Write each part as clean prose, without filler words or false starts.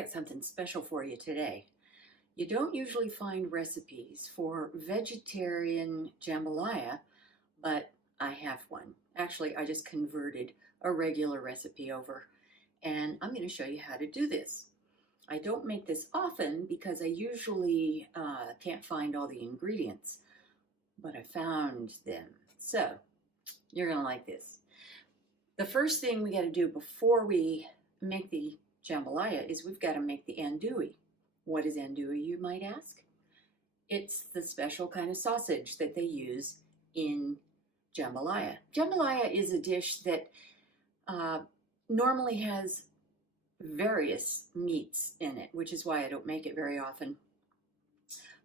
got something special for you today. You don't usually find recipes for vegetarian jambalaya, but I have one. Actually, I just converted a regular recipe over, and I'm going to show you how to do this. I don't make this often because I usually can't find all the ingredients, but I found them. So, you're going to like this. The first thing we got to do before we make the jambalaya is we've got to make the andouille. What is andouille, you might ask? It's the special kind of sausage that they use in jambalaya. Jambalaya is a dish that normally has various meats in it, which is why I don't make it very often.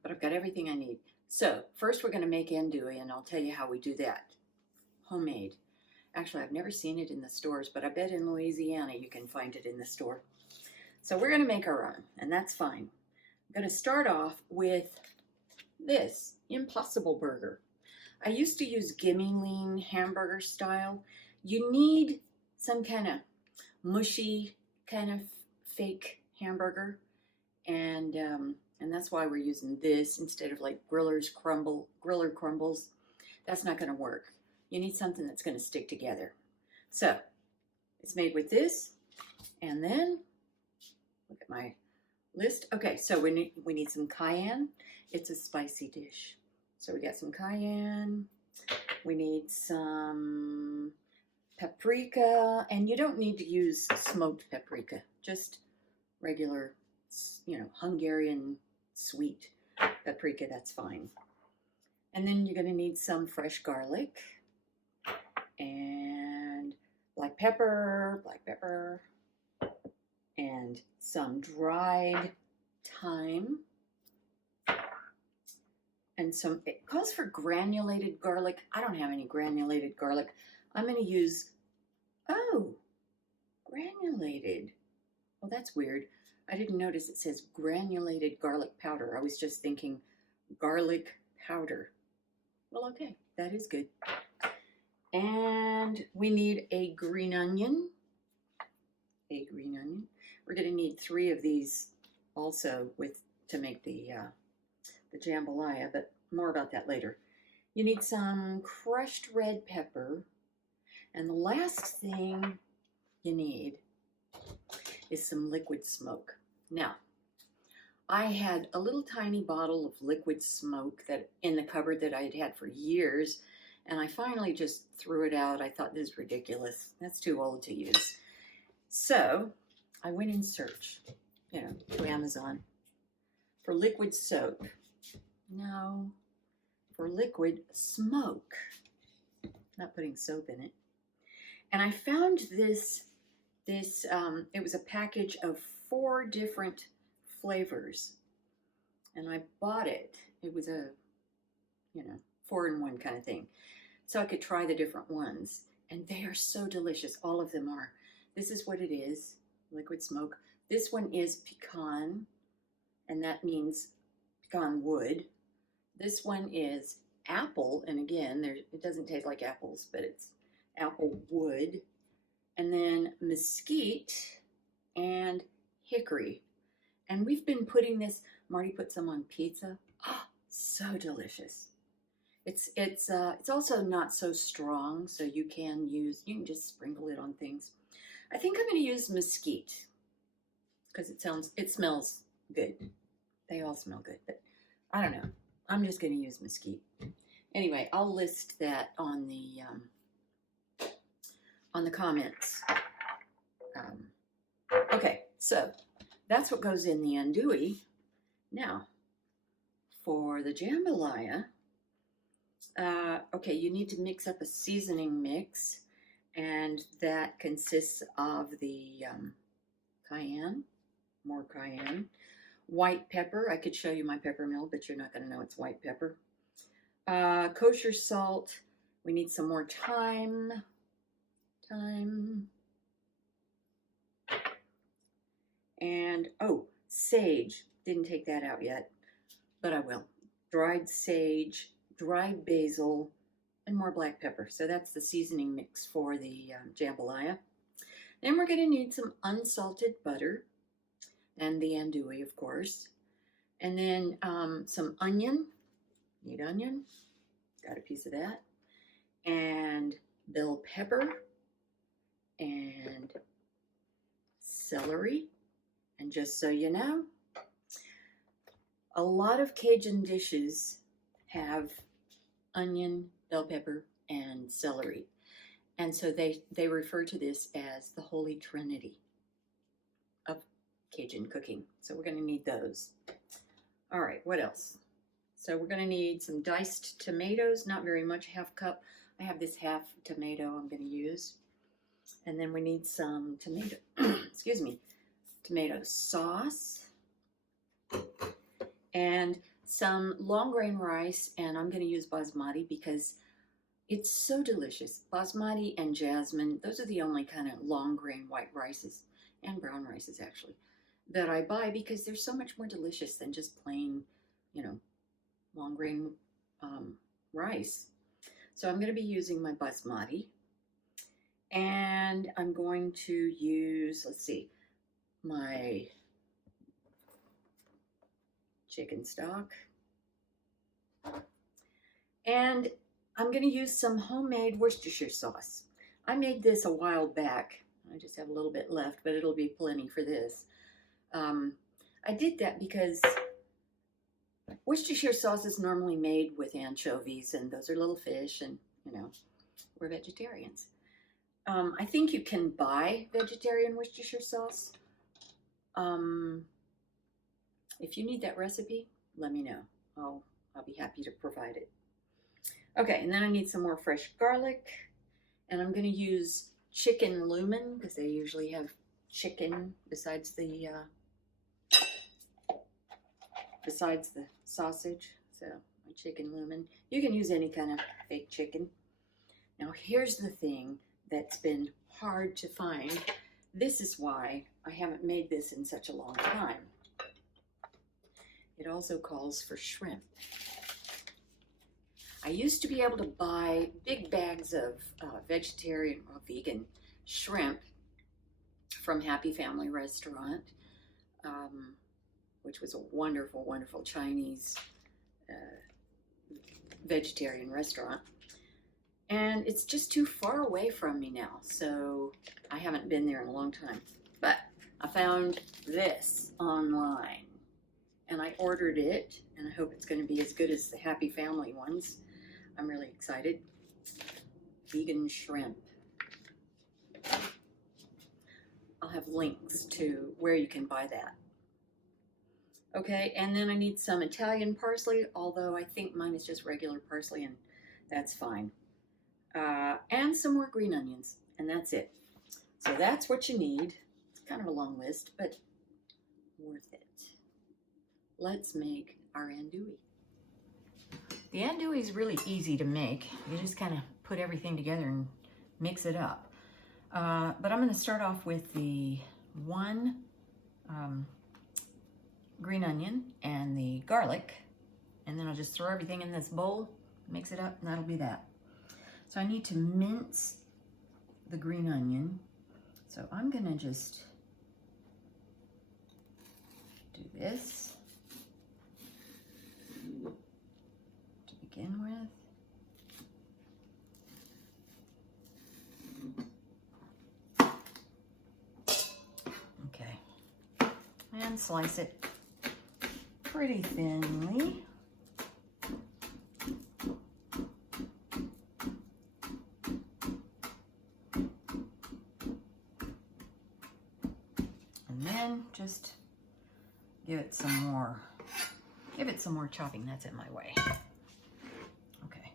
But I've got everything I need. So first we're going to make andouille, and I'll tell you how we do that. Homemade. Actually, I've never seen it in the stores, but I bet in Louisiana you can find it in the store. So we're going to make our own, and that's fine. I'm going to start off with this Impossible Burger. I used to use Gimme Lean hamburger style. You need some kind of mushy, kind of fake hamburger, and that's why we're using this instead of like griller crumbles. That's not going to work. You need something that's going to stick together. So it's made with this, and then look at my list. Okay, so we need some cayenne. It's a spicy dish. So we got some cayenne. We need some paprika, and you don't need to use smoked paprika, just regular, Hungarian sweet paprika, that's fine. And then you're going to need some fresh garlic and black pepper, and some dried thyme, and some, it calls for granulated garlic. I don't have any granulated garlic. I'm going to use, granulated. Well, that's weird. I didn't notice it says granulated garlic powder. I was just thinking garlic powder. Well, okay, that is good. And we need a green onion. We're going to need 3 of these also to make the jambalaya, but more about that later. You need some crushed red pepper, and the last thing you need is some liquid smoke. Now, I had a little tiny bottle of liquid smoke that in the cupboard that I had had for years, and I finally just threw it out. I thought, this is ridiculous. That's too old to use. So I went in search, to Amazon for liquid soap. No, for liquid smoke. Not putting soap in it. And I found this, it was a package of 4 different flavors. And I bought it. It was a, 4-in-1 kind of thing. So I could try the different ones. And they are so delicious. All of them are. This is what it is, liquid smoke. This one is pecan, and that means pecan wood. This one is apple, and again, it doesn't taste like apples, but it's apple wood. And then mesquite and hickory. And we've been putting this, Marty put some on pizza. Oh, so delicious. It's also not so strong, so you can just sprinkle it on things. I think I'm going to use mesquite because it smells good. They all smell good, but I don't know. I'm just going to use mesquite. Anyway, I'll list that on the comments. Okay, so that's what goes in the andouille. Now, for the jambalaya, okay, you need to mix up a seasoning mix, and that consists of the cayenne, more cayenne, white pepper. I could show you my pepper mill, but you're not going to know it's white pepper. Kosher salt. We need some more thyme. And, sage. Didn't take that out yet, but I will. Dried sage, dried basil, and more black pepper. So that's the seasoning mix for the jambalaya. Then we're going to need some unsalted butter. and the andouille, of course. And then some onion, need onion, got a piece of that, and bell pepper, and celery. And just so you know, a lot of Cajun dishes have onion, bell pepper, and celery. And so they refer to this as the Holy Trinity of Cajun cooking. So we're going to need those. All right, what else? So we're going to need some diced tomatoes, not very much, ½ cup. I have this half tomato I'm going to use. And then we need some tomato, excuse me, tomato sauce. And some long grain rice, and I'm going to use basmati because it's so delicious. Basmati and jasmine, those are the only kind of long grain white rices, and brown rices actually, that I buy because they're so much more delicious than just plain, you know, long grain rice. So I'm going to be using my basmati, and I'm going to use, let's see, my chicken stock, and I'm going to use some homemade Worcestershire sauce. I made this a while back. I just have a little bit left, but it'll be plenty for this. I did that because Worcestershire sauce is normally made with anchovies, and those are little fish, and you know, we're vegetarians. I think you can buy vegetarian Worcestershire sauce. If you need that recipe, let me know. I'll be happy to provide it. Okay, and then I need some more fresh garlic, and I'm going to use chicken lumen because they usually have chicken besides the sausage. So my chicken lumen. You can use any kind of fake chicken. Now here's the thing that's been hard to find. This is why I haven't made this in such a long time. It also calls for shrimp. I used to be able to buy big bags of vegetarian or vegan shrimp from Happy Family Restaurant, which was a wonderful, wonderful Chinese vegetarian restaurant. And it's just too far away from me now, so I haven't been there in a long time. But I found this online, and I ordered it, and I hope it's going to be as good as the Happy Family ones. I'm really excited. Vegan shrimp. I'll have links to where you can buy that. Okay, and then I need some Italian parsley, although I think mine is just regular parsley, and that's fine. And some more green onions, and that's it. So that's what you need. It's kind of a long list, but worth it. Let's make our andouille. The andouille is really easy to make. You just kind of put everything together and mix it up. But I'm going to start off with the one green onion and the garlic, and then I'll just throw everything in this bowl, mix it up, and that'll be that. So I need to mince the green onion. So I'm going to just do this to begin with. Okay, and slice it pretty thinly. And then just give it some more chopping. That's in my way. Okay.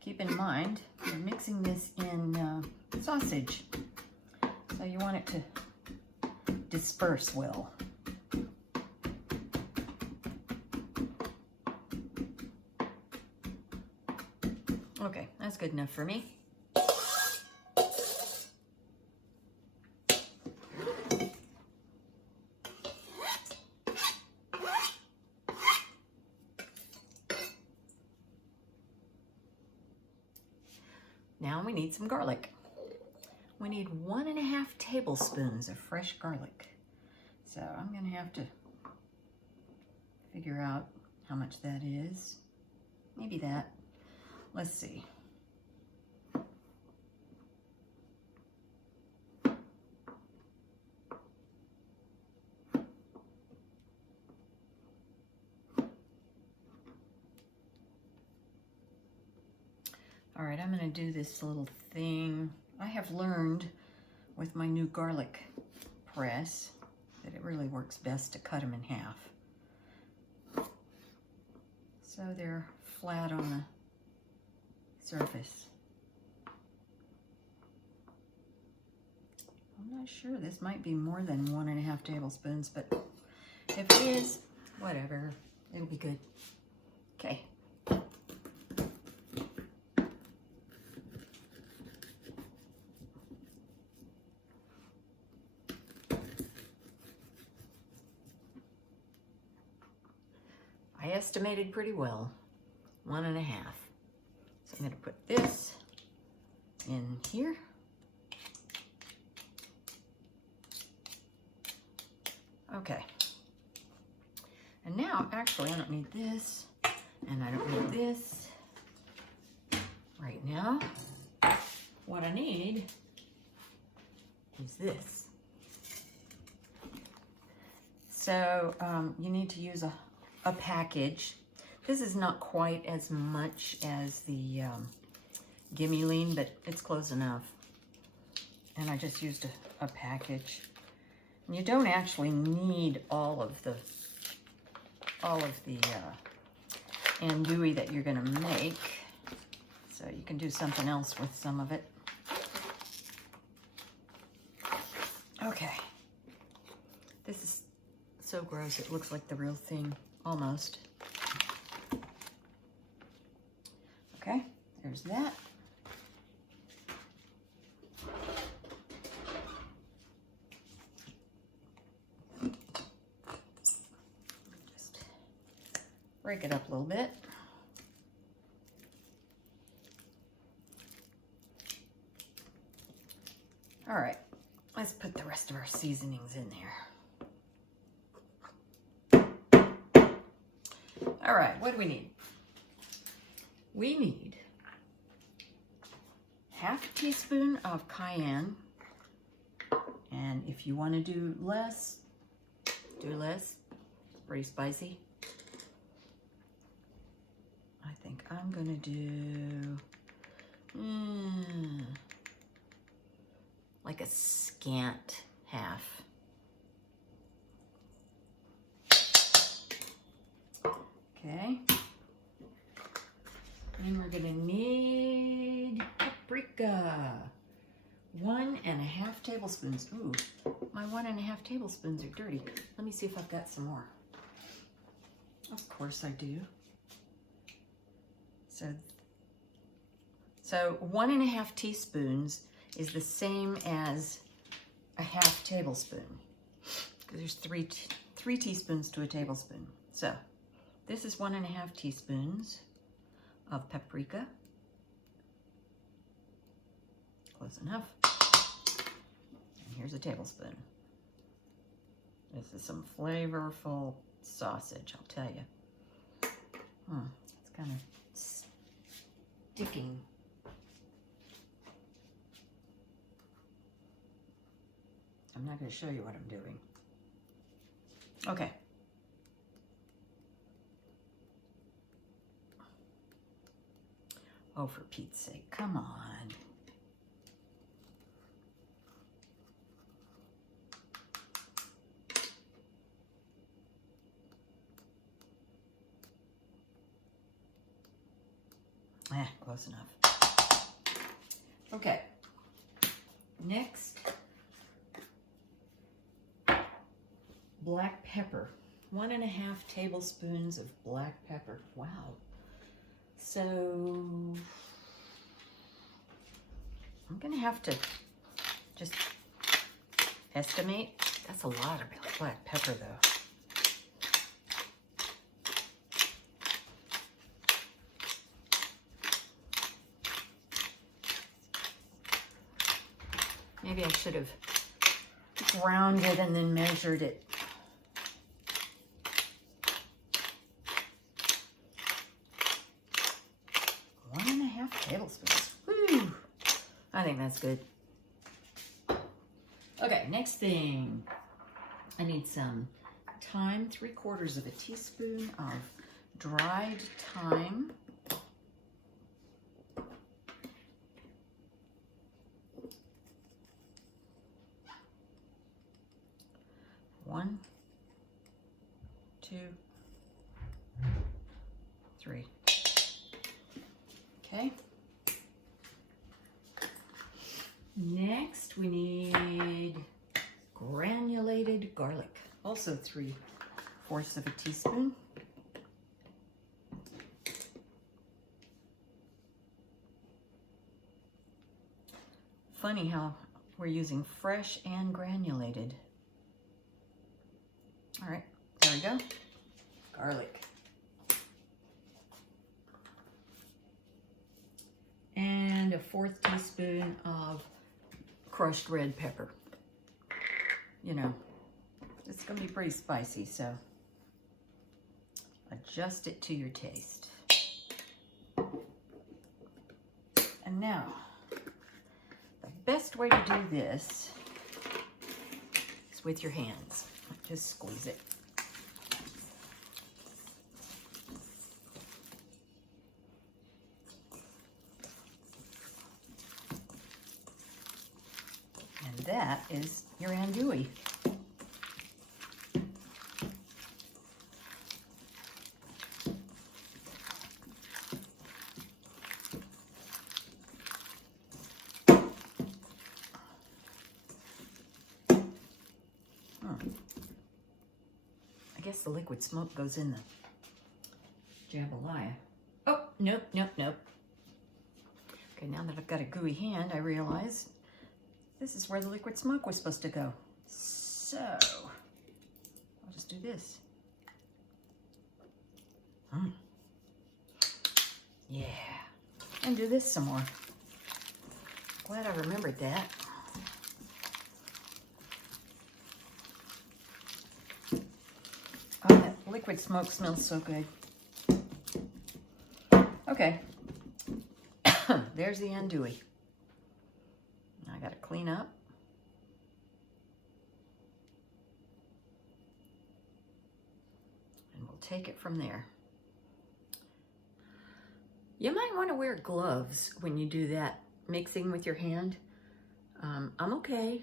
Keep in mind, you're mixing this in sausage, so you want it to disperse well. Okay, that's good enough for me. Now we need some garlic. we need 1.5 tablespoons of fresh garlic. So I'm gonna have to figure out how much that is. Maybe that. Let's see. All right, I'm gonna do this little thing. I have learned with my new garlic press that it really works best to cut them in half. So they're flat on the surface. I'm not sure, this might be more than 1.5 tablespoons, but if it is, whatever, it'll be good. Okay. I estimated pretty well, 1.5. So I'm going to put this in here. Okay. And now, actually, I don't need this, and I don't need this right now. What I need is this. So you need to use a package. This is not quite as much as the Gimme Lean, but it's close enough. And I just used a package. And you don't actually need all of the andouille that you're gonna make. So you can do something else with some of it. Okay. This is so gross, it looks like the real thing. Almost. Okay, there's that. Just break it up a little bit. All right, let's put the rest of our seasonings in there. All right, what do we need? We need 1/2 teaspoon of cayenne. And if you want to do less, do less. Pretty spicy. I think I'm going to do like a scant half. Okay, and we're gonna need paprika. 1.5 tablespoons. Ooh, my 1.5 tablespoons are dirty. Let me see if I've got some more. Of course I do. So 1.5 teaspoons is the same as a 1/2 tablespoon, because there's three teaspoons to a tablespoon. So this is 1.5 teaspoons of paprika. Close enough. And here's a tablespoon. This is some flavorful sausage, I'll tell you. It's kind of sticking. I'm not going to show you what I'm doing. Okay. Oh, for Pete's sake, come on. Close enough. Okay. Next, black pepper. 1.5 tablespoons of black pepper. Wow. So I'm gonna have to just estimate. That's a lot of black pepper though. Maybe I should have ground it and then measured it. One and a half tablespoons. Woo! I think that's good. Okay, next thing. I need some thyme, 3/4 of a teaspoon of dried thyme. One, 2, 3. Okay. Next, we need granulated garlic, also 3/4 of a teaspoon. Funny how we're using fresh and granulated. All right, there we go. Garlic. And a 1/4 teaspoon of crushed red pepper. You know, it's gonna be pretty spicy, so adjust it to your taste. And now, the best way to do this is with your hands. Just squeeze it. And that is your andouille. I guess the liquid smoke goes in the jambalaya. Oh, nope, nope, nope. Okay, now that I've got a gooey hand, I realize this is where the liquid smoke was supposed to go. So, I'll just do this. Yeah. And do this some more. Glad I remembered that. Oh, that liquid smoke smells so good. Okay. There's the andouille. Now I gotta clean up. And we'll take it from there. You might want to wear gloves when you do that mixing with your hand. I'm okay,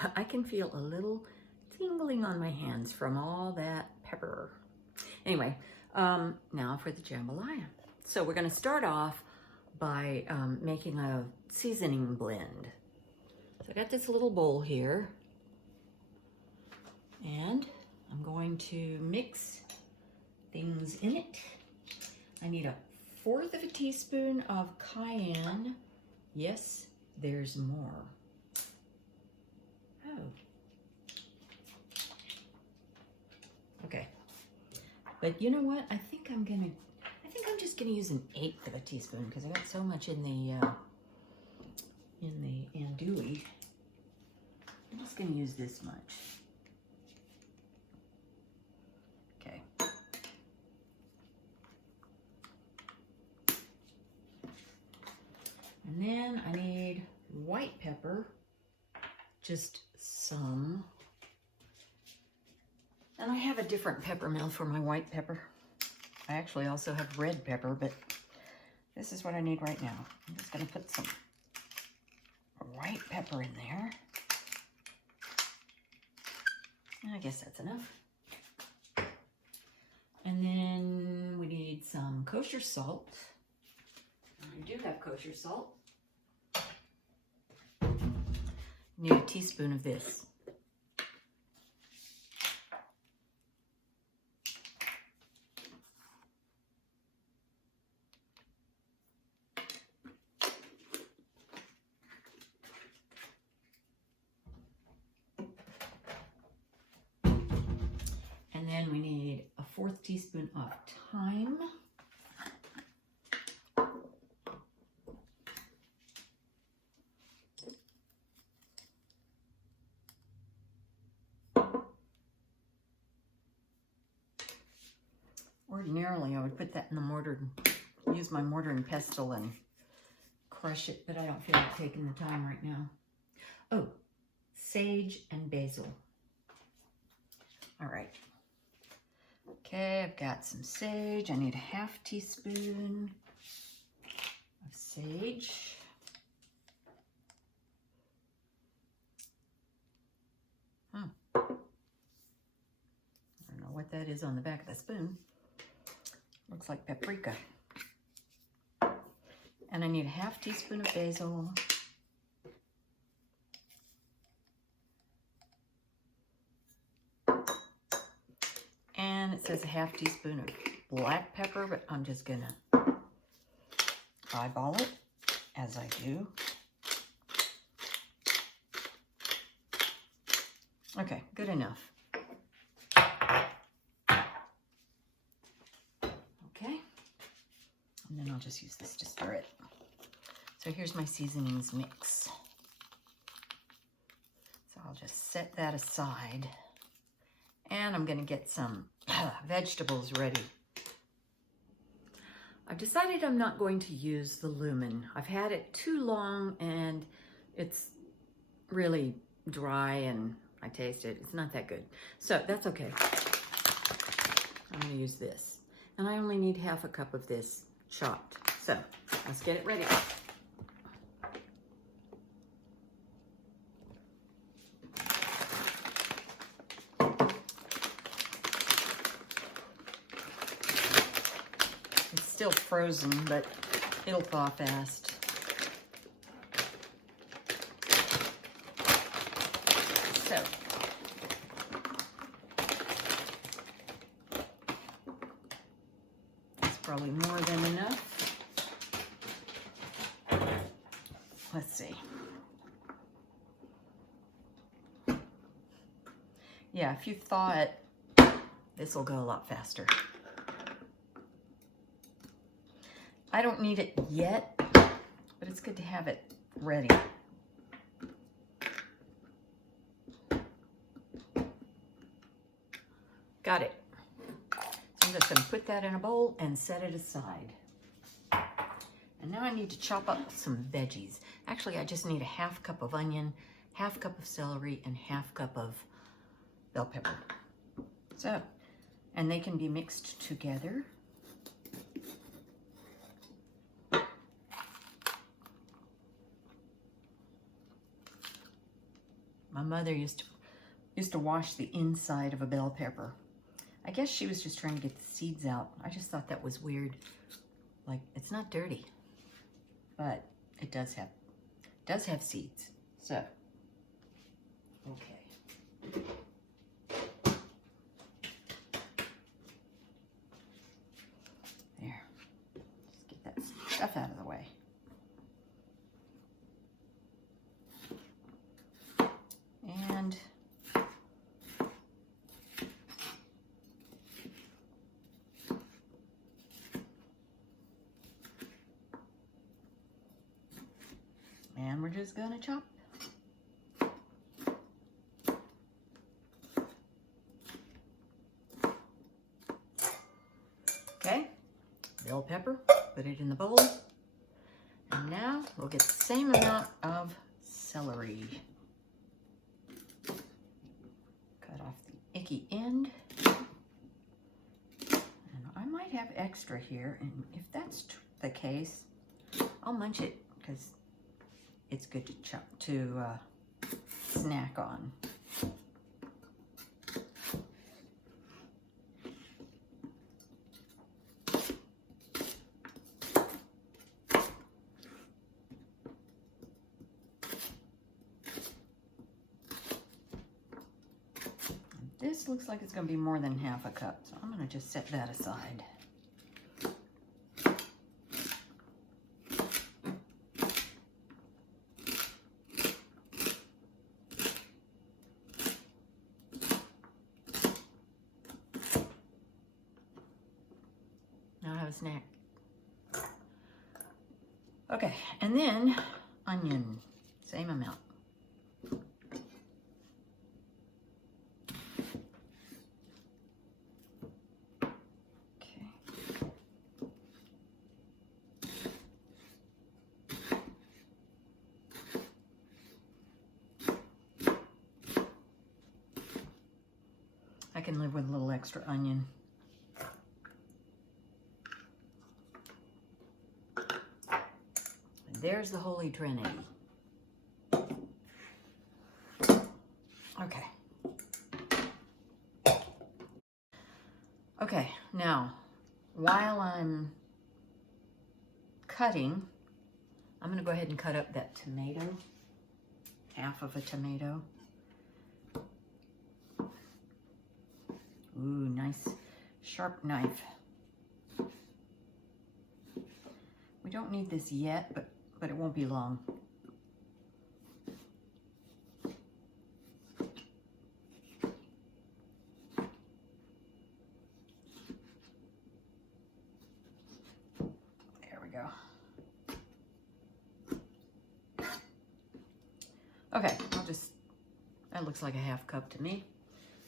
but I can feel a little tingling on my hands from all that pepper. Anyway, now for the jambalaya. So we're going to start off by making a seasoning blend. So I got this little bowl here, and I'm going to mix things in it. I need a 1/4 of a teaspoon of cayenne. Yes, there's more. Oh. Okay. But you know what? I think I'm just gonna use 1/8 of a teaspoon because I got so much in the andouille. I'm just gonna use this much. Okay. And then I need white pepper, just some. And I have a different pepper mill for my white pepper. I actually also have red pepper, but this is what I need right now. I'm just gonna put some white pepper in there. I guess that's enough. And then we need some kosher salt. I do have kosher salt. Need a teaspoon of this. And then we need a 1/4 teaspoon of thyme. Ordinarily, I would put that in the mortar, and use my mortar and pestle and crush it, but I don't feel like taking the time right now. Oh, sage and basil. All right. Okay, I've got some sage. I need a half teaspoon of sage. I don't know what that is on the back of the spoon. Looks like paprika. And I need a half teaspoon of basil. And it says a half teaspoon of black pepper, but I'm just gonna eyeball it as I do. Okay, good enough. Okay, and then I'll just use this to stir it. So here's my seasonings mix. So I'll just set that aside. And I'm gonna get some vegetables ready. I've decided I'm not going to use the lumen. I've had it too long and it's really dry and I taste it. It's not that good. So that's okay. I'm gonna use this. And I only need half a cup of this chopped. So let's get it ready. It's still frozen, but it'll thaw fast. So, that's probably more than enough. Let's see. Yeah, if you thaw it, this will go a lot faster. I don't need it yet, but it's good to have it ready. Got it. So I'm just going to put that in a bowl and set it aside. And now I need to chop up some veggies. Actually, I just need a half cup of onion, half cup of celery, and half cup of bell pepper. So, and they can be mixed together. My mother used to wash the inside of a bell pepper. I guess she was just trying to get the seeds out. I just thought that was weird. Like, it's not dirty, but it does have seeds. So, okay. There. Just get that stuff out of the way. And we're just gonna chop. Okay, bell pepper, put it in the bowl. And now we'll get the same amount of celery. Cut off the icky end. And I might have extra here, and if that's the case, I'll munch it because it's good to snack on. This looks like it's going to be more than half a cup, so I'm going to just set that aside. Now I have a snack. Okay, and then onion, same amount. Okay. can live with a little extra onion. And there's the Holy Trinity. Okay. Okay, now, while I'm cutting, I'm going to go ahead and cut up that tomato, half of a tomato. Ooh, nice sharp knife. We don't need this yet, but it won't be long. There we go. Okay, that looks like a half cup to me.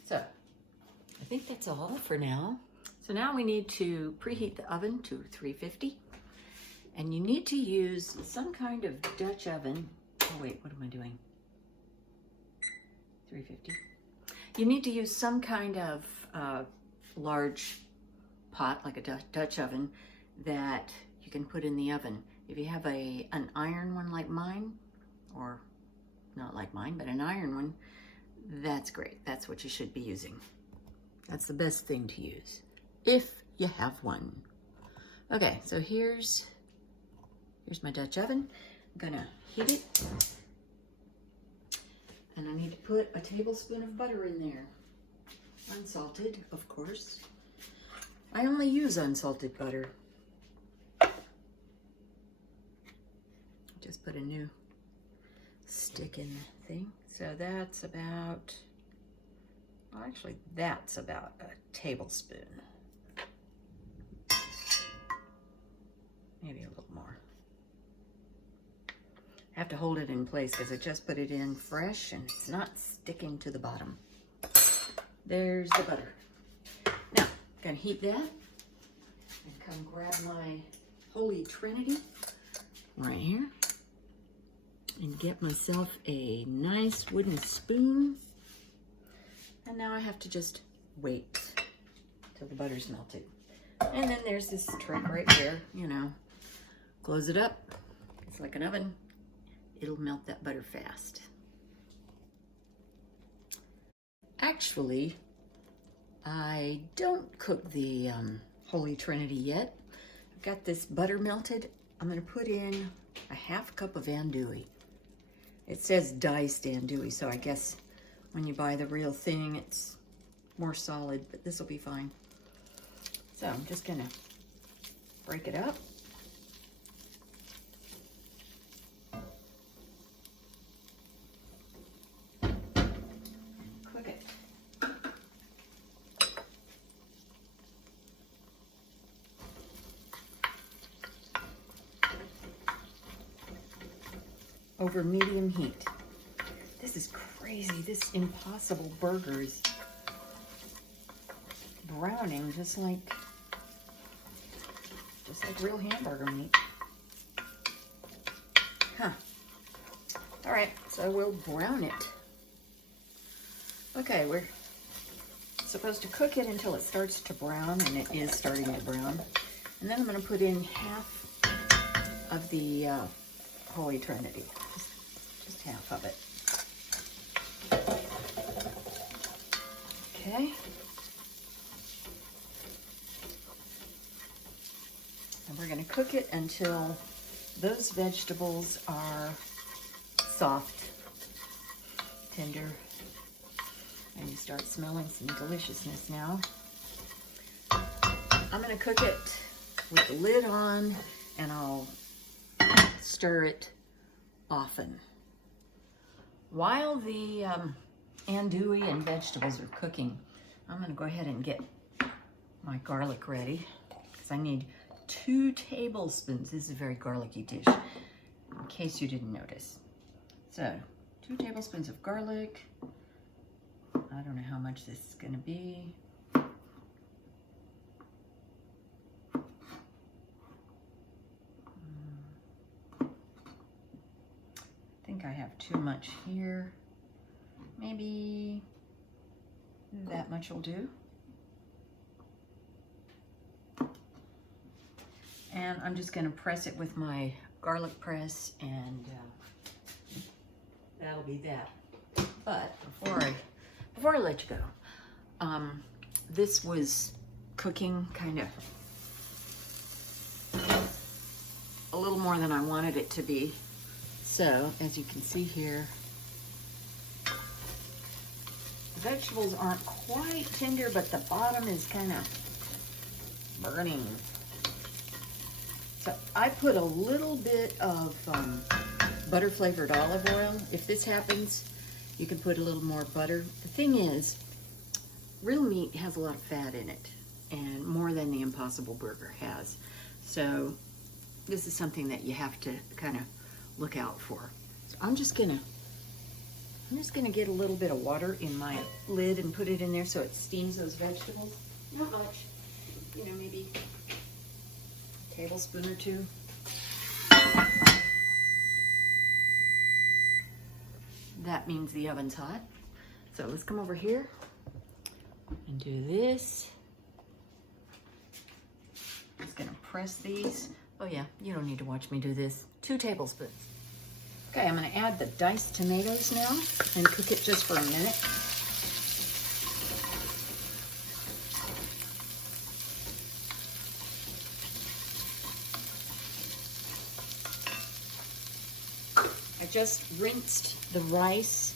So, I think that's all for now. So now we need to preheat the oven to 350. And you need to use some kind of Dutch oven. Oh wait, what am I doing? 350. You need to use some kind of large pot, like a Dutch oven, that you can put in the oven. If you have an iron one like mine, or not like mine, but an iron one, that's great. That's what you should be using. That's the best thing to use, if you have one. Okay, so here's my Dutch oven. I'm gonna heat it. And I need to put a tablespoon of butter in there. Unsalted, of course. I only use unsalted butter. Just put a new stick in the thing. So that's about, well, actually that's about a tablespoon. Maybe a little more. I have to hold it in place because I just put it in fresh and it's not sticking to the bottom. There's the butter. Now, I'm gonna heat that and come grab my Holy Trinity right here and get myself a nice wooden spoon. And now I have to just wait till the butter's melted. And then there's this trick right here, you know, close it up. It's like an oven. It'll melt that butter fast. Actually, I don't cook the Holy Trinity yet. I've got this butter melted. I'm gonna put in a half cup of andouille. It says diced andouille, so I guess when you buy the real thing, it's more solid, but this will be fine. So I'm just gonna break it up. Cook it. Over medium heat. This is crazy. This Impossible burger is browning just like real hamburger meat. Huh. All right, so we'll brown it. Okay, we're supposed to cook it until it starts to brown, and it is starting to brown. And then I'm going to put in half of the Holy Trinity, just half of it. Okay. And we're going to cook it until those vegetables are soft, tender, and you start smelling some deliciousness now. I'm going to cook it with the lid on, and I'll stir it often. While the andouille and vegetables are cooking, I'm going to go ahead and get my garlic ready, because I need 2 tablespoons. This is a very garlicky dish, in case you didn't notice. So, 2 tablespoons of garlic. I don't know how much this is going to be. I think I have too much here. Maybe That much will do. And I'm just going to press it with my garlic press, and that'll be that. But before I let you go, this was cooking kind of a little more than I wanted it to be. So as you can see here, the vegetables aren't quite tender, but the bottom is kind of burning. So I put a little bit of butter flavored olive oil. If this happens, you can put a little more butter. The thing is, real meat has a lot of fat in it, and more than the Impossible Burger has. So this is something that you have to kind of look out for. So I'm just gonna get a little bit of water in my lid and put it in there so it steams those vegetables. Not much, you know, maybe a tablespoon or two. That means the oven's hot. So let's come over here and do this. I'm just gonna press these. Oh yeah, you don't need to watch me do this. 2 tablespoons. Okay, I'm gonna add the diced tomatoes now and cook it just for a minute. I just rinsed the rice.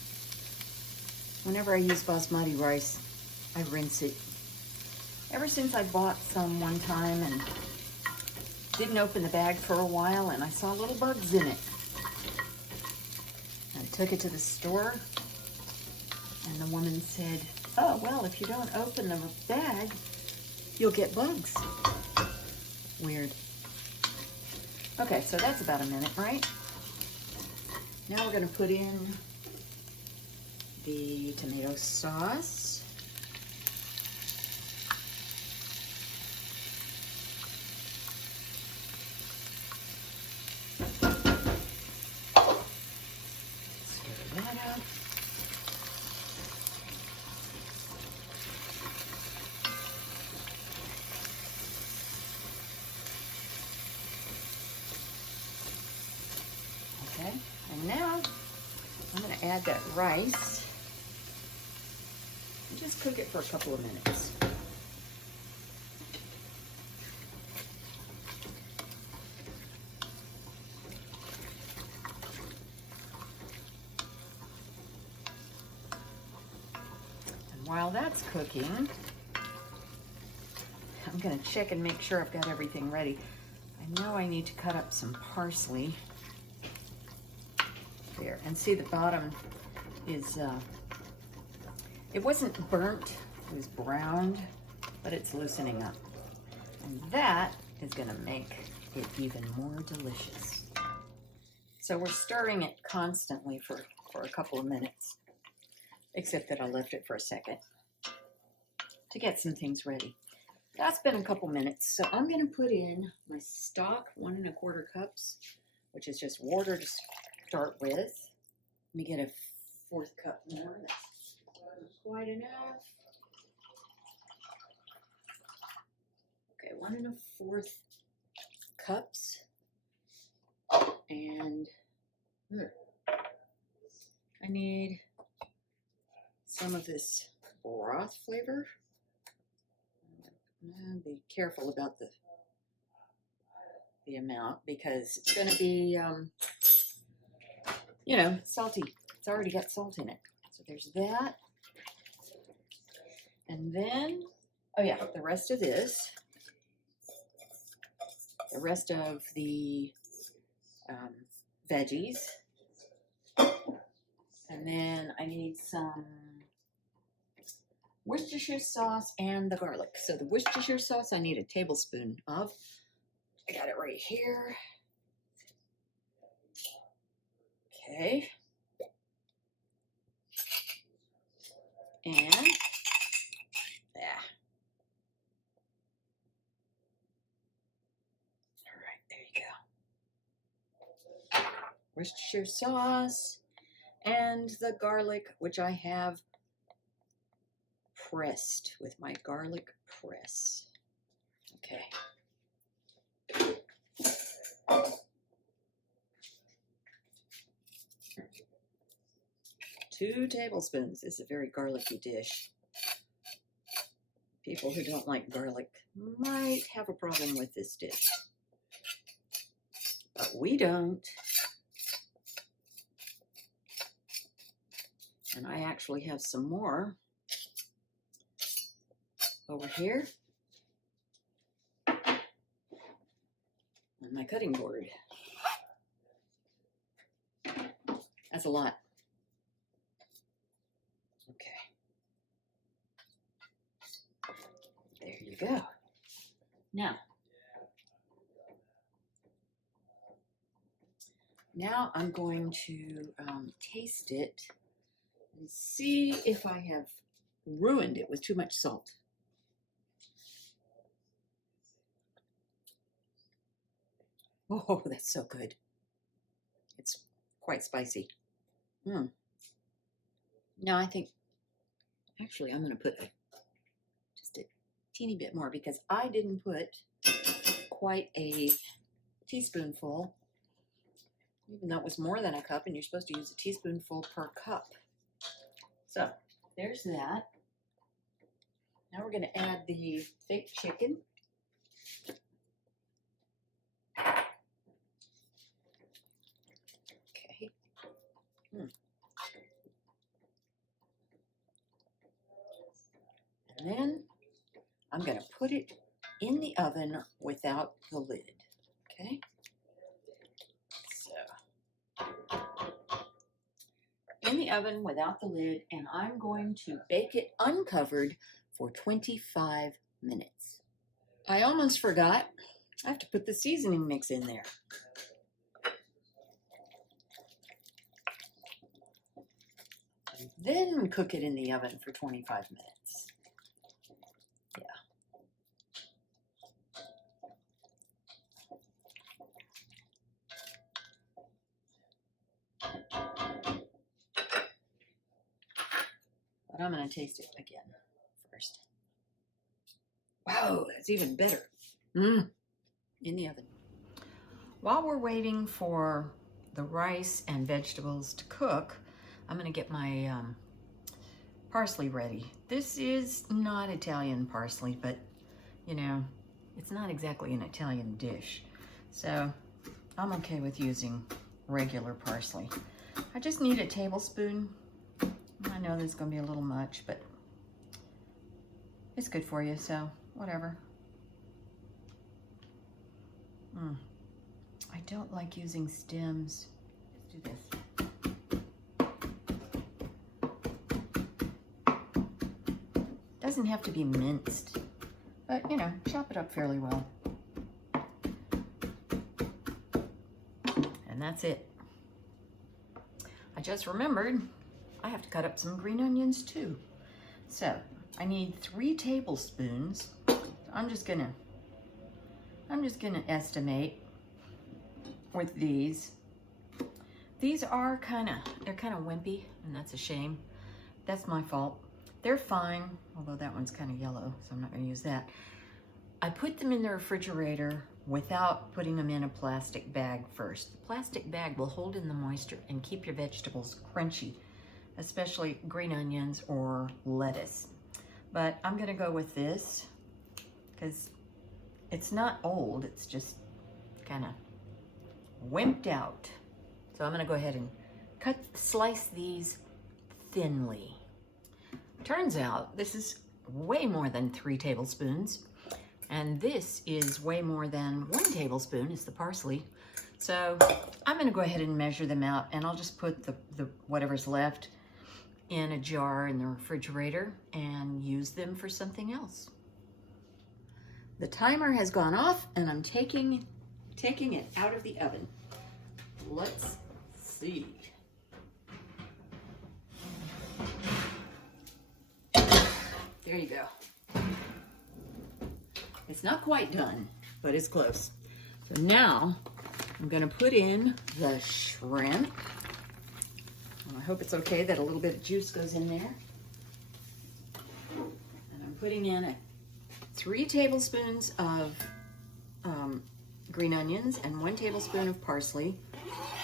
Whenever I use basmati rice, I rinse it. Ever since I bought some one time and didn't open the bag for a while, and I saw little bugs in it. I took it to the store, and the woman said, oh, well, if you don't open the bag, you'll get bugs. Weird. Okay, so that's about a minute, right? Now we're going to put in the tomato sauce. Okay, and now I'm going to add that rice and just cook it for a couple of minutes. And while that's cooking, I'm going to check and make sure I've got everything ready. I know I need to cut up some parsley. There, and see the bottom is, it wasn't burnt, it was browned, but it's loosening up. And that is gonna make it even more delicious. So we're stirring it constantly for a couple of minutes, except that I left it for a second to get some things ready. That's been a couple minutes, so I'm gonna put in my stock, 1 1/4 cups, which is just water to start with. Let me get a 4th cup more. That's quite enough. Okay, 1 1/4 cups. And I need some of this broth flavor. Be careful about the amount, because it's going to be you know, salty. It's already got salt in it. So there's that. And then, oh yeah, the rest of this, the rest of the veggies. And then I need some Worcestershire sauce and the garlic. So the Worcestershire sauce I need a tablespoon of. I got it right here. Okay. And yeah. All right, there you go. Worcestershire sauce and the garlic, which I have pressed with my garlic press. Okay. 2 tablespoons. This is a very garlicky dish. People who don't like garlic might have a problem with this dish, but we don't. And I actually have some more over here on my cutting board. That's a lot. Okay. There you go. Now I'm going to taste it and see if I have ruined it with too much salt. Oh, that's so good. It's quite spicy. Now I think, actually, I'm going to put just a teeny bit more because I didn't put quite a teaspoonful, even though it was more than a cup, and you're supposed to use a teaspoonful per cup. So there's that. Now we're going to add the fake chicken. Okay. And then I'm going to put it in the oven without the lid. Okay. So in the oven without the lid, and I'm going to bake it uncovered for 25 minutes. I almost forgot. I have to put the seasoning mix in there. And then cook it in the oven for 25 minutes. But I'm going to taste it again first. Wow, that's even better. In the oven. While we're waiting for the rice and vegetables to cook, I'm going to get my parsley ready. This is not Italian parsley, but you know, it's not exactly an Italian dish. So I'm okay with using regular parsley. I just need a tablespoon. I know this is going to be a little much, but it's good for you, so whatever. I don't like using stems. Let's do this. Doesn't have to be minced, but you know, chop it up fairly well. And that's it. I just remembered I have to cut up some green onions too. So I need 3 tablespoons. I'm just gonna estimate with these. These are they're kind of wimpy, and that's a shame. That's my fault. They're fine, although that one's kind of yellow, so I'm not gonna use that. I put them in the refrigerator without putting them in a plastic bag first. The plastic bag will hold in the moisture and keep your vegetables crunchy, especially green onions or lettuce. But I'm gonna go with this because it's not old, it's just kind of wimped out. So I'm gonna go ahead and slice these thinly. Turns out this is way more than 3 tablespoons, and this is way more than 1 tablespoon is the parsley. So I'm gonna go ahead and measure them out, and I'll just put the whatever's left in a jar in the refrigerator and use them for something else. The timer has gone off, and I'm taking it out of the oven. Let's see. There you go. It's not quite done, but it's close. So now I'm gonna put in the shrimp. And I hope it's okay that a little bit of juice goes in there. putting in 3 tablespoons of green onions and 1 tablespoon of parsley.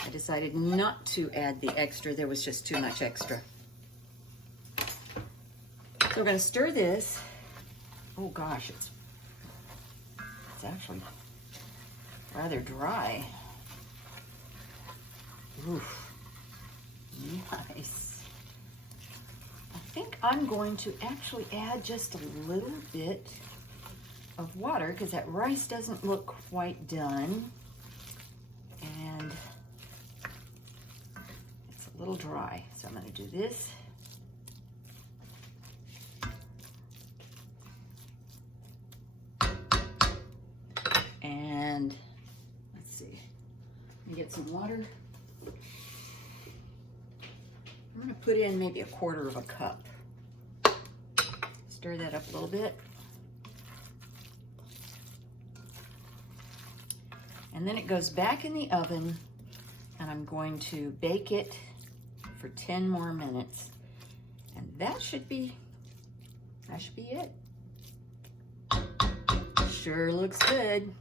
I decided not to add the extra. There was just too much extra. So we're going to stir this. Oh gosh, it's actually rather dry. Oof, nice. I think I'm going to actually add just a little bit of water because that rice doesn't look quite done. And it's a little dry. So I'm going to do this. And let's see, let me get some water. I'm going to put in maybe 1/4 cup. Stir that up a little bit. And then it goes back in the oven, and I'm going to bake it for 10 more minutes. And that should be it. Sure looks good.